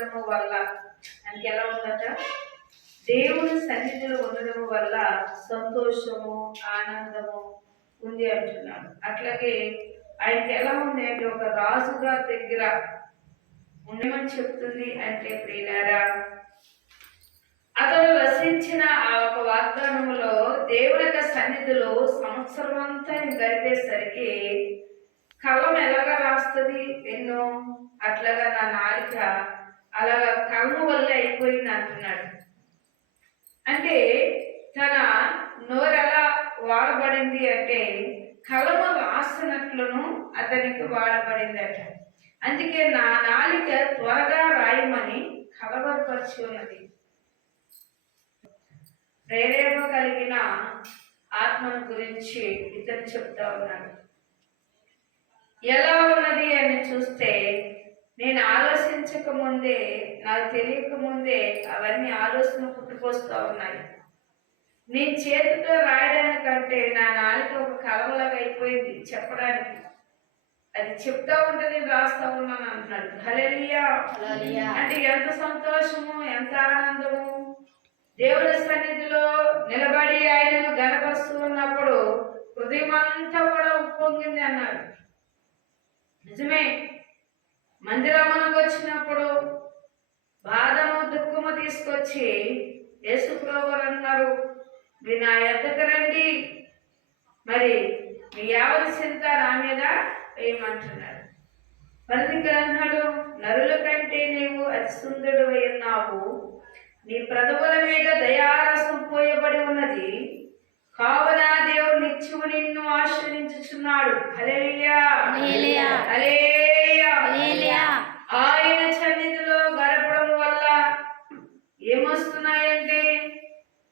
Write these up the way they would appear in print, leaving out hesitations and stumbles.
ఉండడము వల్ల మనకి ఎలా ఉందట, దేవుని సన్నిధిలో ఉండడం వల్ల సంతోషము ఆనందము ఉంది అంటున్నాడు. అట్లాగే ఆయనకి ఎలా ఉంది అంటే ఒక రాజుగారి దగ్గర ఉండమని చెప్తుంది. అంటే ప్రియులారా, అతడు రచించిన ఆ ఒక వాగ్దానంలో దేవుని యొక్క సన్నిధిలో సంవత్సరం అంతా గడిపేసరికి కలం ఎలాగా రాస్తుంది ఎన్నో, అట్లాగా నా నాలిక అలాగా కలము వల్ల అయిపోయింది అంటున్నాడు. అంటే తన నోరు ఎలా వాడబడింది అంటే కలము రాసినట్లును అతనికి వాడబడిందట. అందుకే నా నాలిక త్వరగా రాయమని కలవరపరిచి ఉన్నది. ప్రేరేప కలిగిన ఆత్మను గురించి ఇతను చెప్తా ఉన్నాడు. ఎలా ఉన్నది అని చూస్తే, నేను ఆలోచించక ముందే, నాకు తెలియక ముందే అవన్నీ ఆలోచన పుట్టుకొస్తూ ఉన్నాయి. నేను చేతితో రాయడానికంటే నా నాలుక ఒక కలవలాగా అయిపోయింది చెప్పడానికి. అది చెప్తా ఉంటే నేను రాస్తా ఉన్నాను అంటున్నాడు. హల్లెలూయా. అంటే ఎంత సంతోషము, ఎంత ఆనందము. దేవుడి సన్నిధిలో నిలబడి ఆయనను గనపరుస్తూ ఉన్నప్పుడు హృదయం అంతా కూడా ఉప్పొంగింది అన్నాడు. నిజమే, మందిరమునకు వచ్చినప్పుడు బాధము దుఃఖము తీసుకొచ్చి యేసు ప్రభువు అన్నారు, మీరు నా యొద్దకు రండి, మరి మీ యావత్ చింత నా మీద వేయమంటున్నాడు. మరి ఇక్కడ అన్నాడు, నరుల కంటే నీవు అతి సుందరుడు ఉన్నావు, నీ ప్రదముల మీద దయారసం పోయబడి ఉన్నది, కావున దేవుడు నిత్యము నిన్ను ఆశ్రయించుచున్నాడు. హల్లెలూయా, హల్లెలూయా. ఆయన సన్నిధిలో గడపడం వల్ల ఏమొస్తున్నాయంటే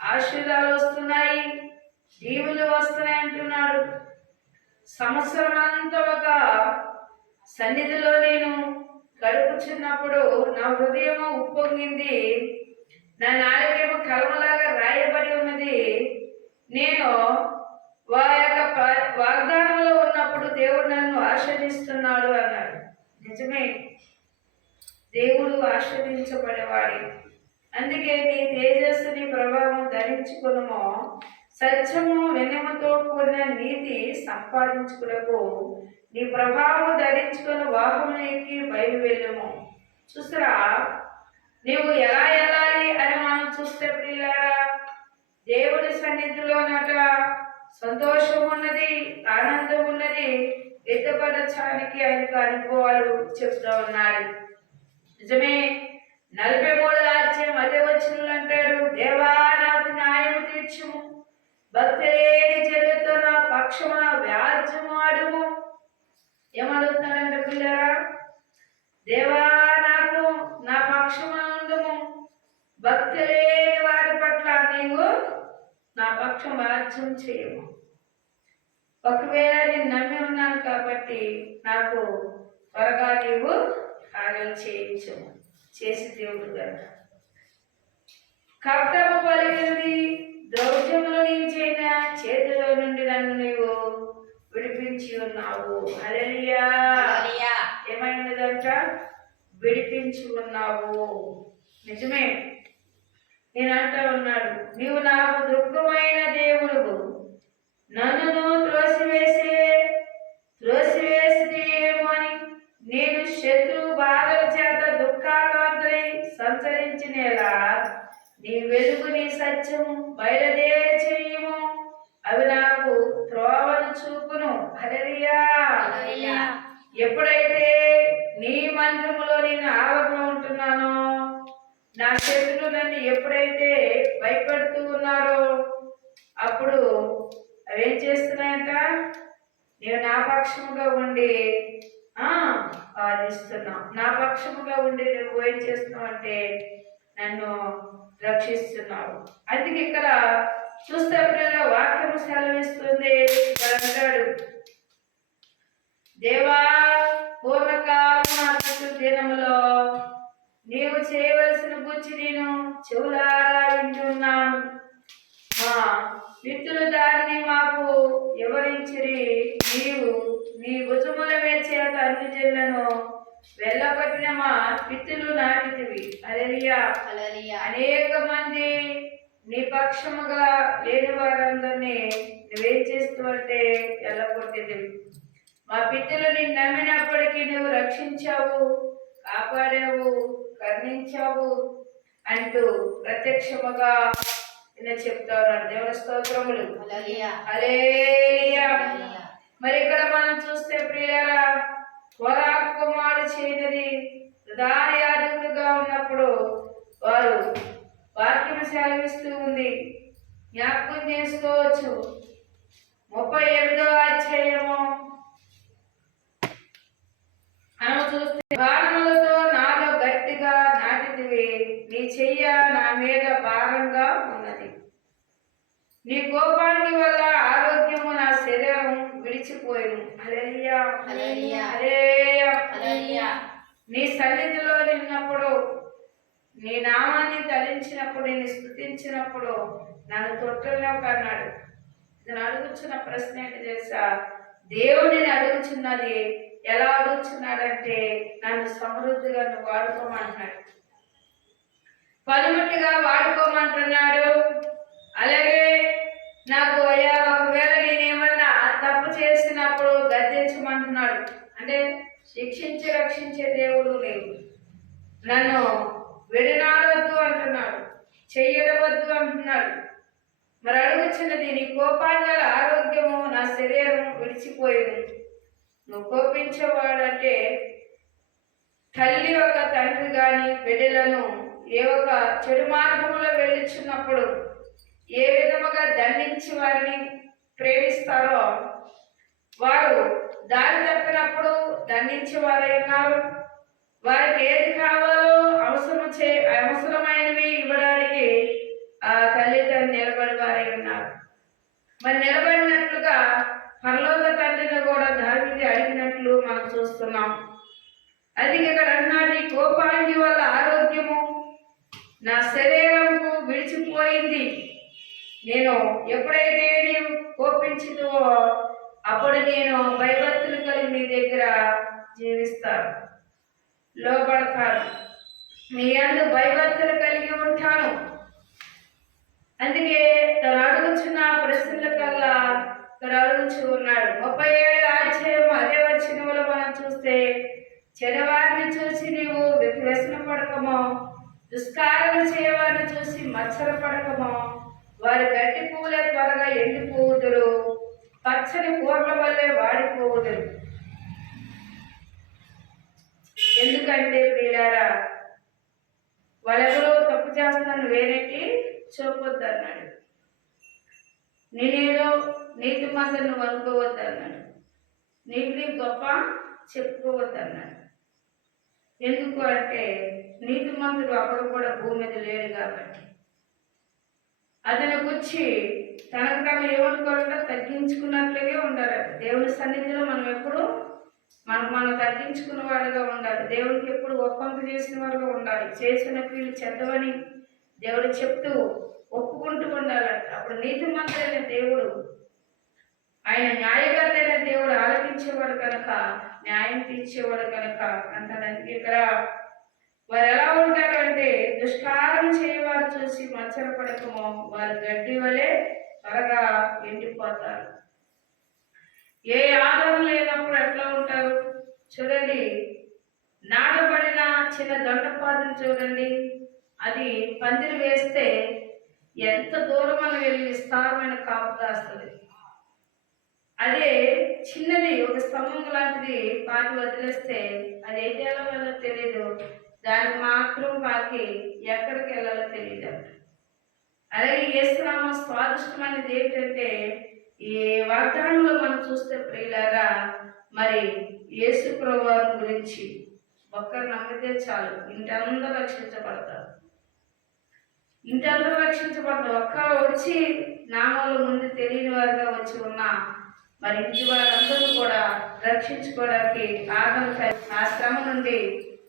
ఆశీర్వాదాలు వస్తున్నాయి, దీవులు వస్తున్నాయి అంటున్నాడు. సంవత్సరం అంతా ఒక సన్నిధిలో నేను గడుపుచున్నప్పుడు నా హృదయము ఉప్పొంగింది, నా నాలుకేమో కలమలాగా రాయబడి ఉన్నది. నేను వారి యొక్క వాగ్దానంలో ఉన్నప్పుడు దేవుడు నన్ను ఆశీర్వదిస్తున్నాడు అన్నాడు. నిజమే, దేవుడు ఆశీర్వదించబడేవాడు. అందుకే నీ తేజస్సుని ప్రభావం ధరించుకునము, సత్యము వినయముతో కూడిన నీతి సంపాదించుకునకు నీ ప్రభావం ధరించుకుని వాహనం ఎక్కి బయలు వెళ్ళము. చూసారా, నీవు ఎలా వెళ్ళాలి అని మనం చూస్తే ప్రియులారా, దేవుడి సన్నిధిలోనట సంతోషం ఉన్నది, ఆనందం ఉన్నది. ఎత్తపడచానికి ఆయనకు అనుభవాలు చెప్తా ఉన్నాడు. నిజమే, 43 అధ్యాయం అదే వచనంలో అంటాడు, దేవా నాకు న్యాయం తీర్చుము, భక్తి లేని జనులతో నా పక్షమున వ్యాజ్యము ఆడుము. ఏమడుగుతున్నాడంటే పిల్లరా, దేవా నాకు నా పక్షమున ఉండుము, భక్తి లేని వారి పట్ల నీవు నా పక్షం వ్యాజ్యం చేయము. ఒకవేళ నేను నమ్మి ఉన్నాను కాబట్టి నాకు త్వరగా నీవు కార్యాలు చేయించము. చేసి దేవుడు గారు కర్తవ్య పలికినది, దౌర్జన్యంలో నిలిచిన చేతిలో నుండి నన్ను నీవు విడిపించి ఉన్నావు. హల్లెలూయా. ఏమైనదంట, విడిపించి ఉన్నావు. నిజమే, నేను అంటా ఉన్నాడు, నీవు నాకు దుఃఖమైన దేవుడు, నన్ను త్రోసివేసేమో అని నేను శత్రు బాధల చేత దుఃఖాకాంతులై సంచరించినేలా నీ వెలుగు నీ సత్యము బయలుదేరి చెయ్యము, అవి నాకు త్రోవను చూపును. హల్లెలూయా. ఎప్పుడైతే నీ మందిరములో నేను ఆవరణలో ఉంటున్నానో, నా శత్రులు నన్ను ఎప్పుడైతే భయపడుతూ ఉన్నారో అప్పుడు అవేం చేస్తున్నాయంట, నేను నా పక్షముగా ఉండి వాదిస్తున్నావు, నా పక్షముగా ఉండి నువ్వు ఏం చేస్తున్నావు అంటే నన్ను రక్షిస్తున్నావు. అందుకే ఇక్కడ చూస్తే వాక్యము సెలవిస్తుంది. ఇక్కడ అంటాడు, దేవా పూర్వకాలం దినములో నీవు చేయవలసిన గురించి నేను చెవులారా వింటున్నాను. మా మిత్రులు దానిని మాకు వివరించిరి. నీవు నీ భుజముల చేత అన్ని జనులను వెళ్ళగొట్టిన మా పితరులు నాటితివి. హల్లెలూయా. అనేక మంది నీ పక్షముగా లేని వారందరినీ నువ్వేం చేస్తూ అంటే ఎల్లగొట్టేది. మా పితరులు నిన్ను నమ్మినప్పటికీ నువ్వు రక్షించావు, కాపాడావు, కరుణించావు అంటూ ప్రత్యక్షముగా చెప్తా ఉన్నాడు. దేవుని స్తోత్రములు. హల్లెలూయా. మరి ఇక్కడ మనం చూస్తే ప్రియులారా, కోరాహు కుమారుడు చేయనిది ప్రధాన యాజకులుగా ఉన్నప్పుడు వారు వాక్యం సెలవిస్తూ ఉంది. జ్ఞాపకం చేసుకోవచ్చు. 38వ అధ్యాయము మనం చూస్తే, బాణములతో నాలో గట్టిగా నాటితివి, నీ చెయ్య నా మీద భారంగా ఉన్నది. నీ కోపానికి వల్ల ఆరోగ్యము నా శరీరం విడిచిపోయిను. హల్లెలూయా. హల్లెలూయా. నీ సన్నిధిలో నిన్నప్పుడు, నీ నామాన్ని తలించినప్పుడు, నీ స్తుతించినప్పుడు నన్ను తొట్టులోకి అన్నాడు. నేను అడుగుచున్న ప్రశ్న ఏంటి తెలుసా? దేవుడిని అడుగుచున్నది ఎలా అడుగుచున్నాడంటే, నన్ను సమృద్ధిగా నువ్వు వాడుకోమంటున్నాడు, పనిముట్టుగా వాడుకోమంటున్నాడు. అలాగే నాకు అయ్యా ఒకవేళ నేనేమన్నా తప్పు చేసినప్పుడు గద్దించమంటున్నాడు. అంటే శిక్షించి రక్షించే దేవుడు లేవు. నన్ను విడనాడవద్దు అంటున్నాడు, చెయ్యడవద్దు అంటున్నాడు. మరి అడుగుచున్నది, నీ కోపాన్ని ఆరోగ్యము నా శరీరం విడిచిపోయింది. నువ్వు కోపించేవాడంటే తల్లి ఒక తండ్రి గాని బిడ్డలను ఏ ఒక చెడు మార్గంలో వెళ్ళిచున్నప్పుడు ఏ విధముగా దండించి వారిని ప్రేమిస్తారో, వారు దారి తప్పినప్పుడు దండించి వారై ఉన్నారు. వారికి ఏది కావాలో అవసరమైనవి ఇవ్వడానికి ఆ తల్లిదండ్రులు నిలబడి వారై ఉన్నారు. మరి నిలబడినట్లుగా పరలోక తండ్రిని కూడా దావీదు అడిగినట్లు మనం చూస్తున్నాం. అది ఇక్కడ అన్నాడు, ఈ కోపానికి వల్ల ఆరోగ్యము నా శరీరంకు విడిచిపోయింది. నేను ఎప్పుడైతే నీవు కోపించుదో అప్పుడు నేను భయభక్తులు కలిగి నీ దగ్గర జీవిస్తాను, లోపడతాను, నీ యందు భయభక్తులు కలిగి ఉంటాను. అందుకే తను అడుగుచున్న ప్రశ్నల కల్లా తను అడుగుచు ఉన్నాడు. 37వ అధ్యాయం అదే వచనంలో మనం చూస్తే, చెడవారిని చూసి నీవు వ్యసన పడకమో, దుష్కార్యం చేయవారిని చూసి మత్సర పడకమో, వారి గట్టి పువ్వులే త్వరగా ఎండిపోవుదురు, పచ్చని కూరల వల్లే వాడిపోవుదురు. ఎందుకంటే ప్రియులారా, వాళ్ళెవరో తప్పు చేస్తాను వేరేటి చూపొద్దు అన్నాడు. నేనేదో నీతి మంత్రులు నువ్వు అనుకోవద్దు అన్నాడు. నీకు గొప్ప చెప్పుకోవద్దు అన్నాడు. ఎందుకు అంటే నీతి మంత్రుడు అప్పుడు కూడా భూమి మీద లేడు కాబట్టి అతని గురించి తనకు తాను ఏమనుకోవాలంటే తగ్గించుకున్నట్లుగా ఉండాలి. దేవుని సన్నిధిలో మనం ఎప్పుడు మనం తగ్గించుకున్న వాడుగా ఉండాలి. దేవుడికి ఎప్పుడు ఒప్పంద చేసిన వాడుగా ఉండాలి. చేసిన వీళ్ళు చెడ్డవని దేవుడు చెప్తూ ఒప్పుకుంటూ ఉండాలంట. అప్పుడు నీతిమంతుడైన దేవుడు, ఆయన న్యాయగతుడైన దేవుడు ఆలకించేవాడు కనుక, న్యాయం తీర్చేవాడు కనుక అంటానికి ఇక్కడ వారు ఎలా ఉంటారు అంటే, దుష్కారం చేయవారు చూసి మత్సరపడకమో, వారు గడ్డి వలె త్వరగా ఎండిపోతారు. ఏ ఆధారం లేనప్పుడు ఎట్లా ఉంటారు చూడండి. నాటబడిన చిన్న దొండపాదులు చూడండి, అది పందిరి వేస్తే ఎంత దూరం అని వెళ్ళి విస్తారమైన కాపు కాస్తుంది. అదే చిన్నది ఒక స్తంభం లాంటిది పాకి వదిలేస్తే అది ఏ దేలో వెళ్ళో తెలియదు, దానికి మాత్రం పాకి ఎక్కడికి వెళ్ళాలో తెలియదు. అలాగే యేసునామం స్వాదిష్టమైనది ఏంటంటే, ఈ వాగ్దానంలో మనం చూస్తే ప్రియులారా, మరి యేసు ప్రభువారి గురించి ఒక్కరు నమ్మితే చాలు, ఇంటందరూ రక్షించబడతారు. ఇంటందరూ రక్షించబడతారు. ఒక్కరు వచ్చి నామంలో ముందు తెలియని వారుగా వచ్చి ఉన్న మరి ఇంటి వారందరూ కూడా రక్షించుకోవడానికి ఆ శ్రమ నుండి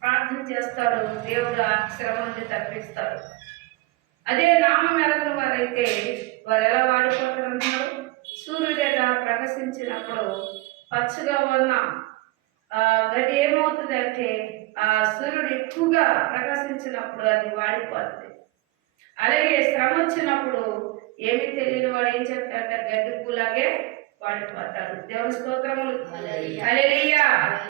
ప్రార్థన చేస్తారు. దేవుడు ఆ శ్రమ నుండి తప్పిస్తాడు. అదే నామం ఎరగని వారైతే వారు ఎలా వాడిపోతారు అంటున్నారు. సూర్యుడు ఎలా ప్రకాశించినప్పుడు పచ్చగా ఉన్న గడ్డి ఏమవుతుంది అంటే ఆ సూర్యుడు ఎక్కువగా ప్రకాశించినప్పుడు అది వాడిపోతుంది. అలాగే శ్రమ వచ్చినప్పుడు ఏమి తెలియని వాడు ఏం చెప్తాడంటే గడ్డి పూలాగే వాడిపోతాడు. దేవుని స్తోత్రములు. హల్లెలూయా.